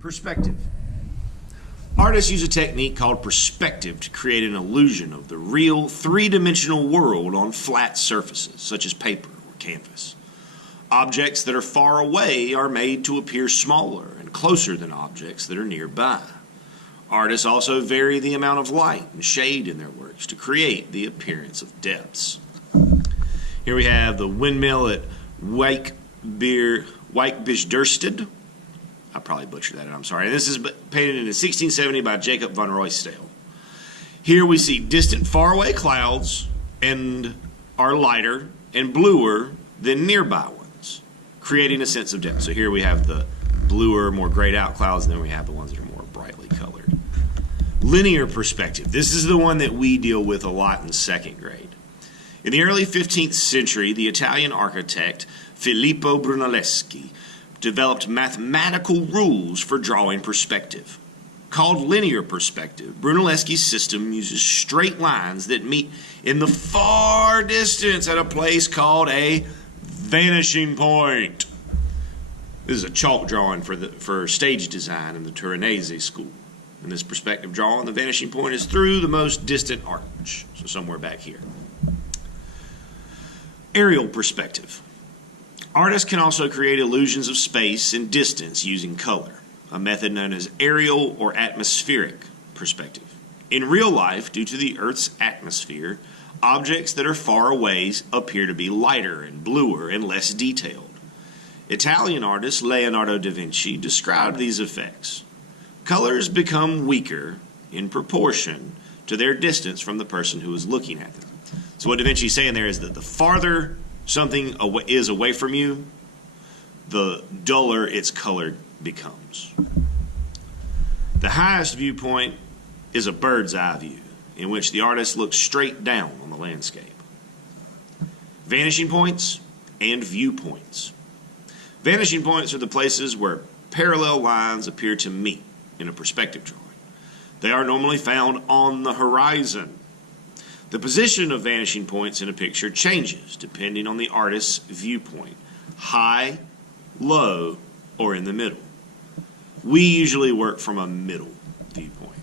Perspective. Artists use a technique called perspective to create an illusion of the real three-dimensional world on flat surfaces, such as paper or canvas. Objects that are far away are made to appear smaller and closer than objects that are nearby. Artists also vary the amount of light and shade in their works to create the appearance of depths. Here we have the windmill at Wijkbijdersted. I probably butchered that, I'm sorry. And this is painted in 1670 by Jacob van Ruysdael. Here we see distant, faraway clouds and are lighter and bluer than nearby ones, creating a sense of depth. So here we have the bluer, more grayed out clouds, and then we have the ones that are more brightly colored. Linear perspective. This is the one that we deal with a lot in second grade. In the early 15th century, the Italian architect Filippo Brunelleschi developed mathematical rules for drawing perspective. Called linear perspective, Brunelleschi's system uses straight lines that meet in the far distance at a place called a vanishing point. This is a chalk drawing for stage design in the Torinese school. In this perspective drawing, the vanishing point is through the most distant arch, so somewhere back here. Aerial perspective. Artists can also create illusions of space and distance using color, a method known as aerial or atmospheric perspective. In real life, due to the Earth's atmosphere, objects that are far away appear to be lighter and bluer and less detailed. Italian artist Leonardo da Vinci described these effects. Colors become weaker in proportion to their distance from the person who is looking at them. So what Da Vinci's saying there is that the farther something is away from you, the duller its color becomes. The highest viewpoint is a bird's eye view, in which the artist looks straight down on the landscape. Vanishing points and viewpoints. Vanishing points are the places where parallel lines appear to meet in a perspective drawing. They are normally found on the horizon. The position of vanishing points in a picture changes depending on the artist's viewpoint, high, low, or in the middle. We usually work from a middle viewpoint.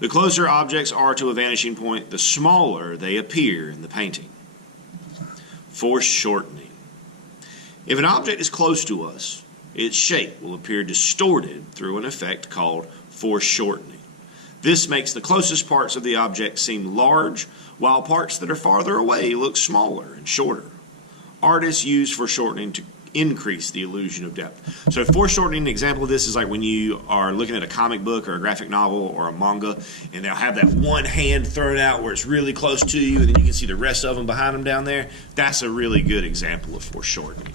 The closer objects are to a vanishing point, the smaller they appear in the painting. Foreshortening. If an object is close to us, its shape will appear distorted through an effect called foreshortening. This makes the closest parts of the object seem large, while parts that are farther away look smaller and shorter. Artists use foreshortening to increase the illusion of depth. So foreshortening, an example of this is like when you are looking at a comic book or a graphic novel or a manga, and they'll have that one hand thrown out where it's really close to you, and then you can see the rest of them behind them down there. That's a really good example of foreshortening.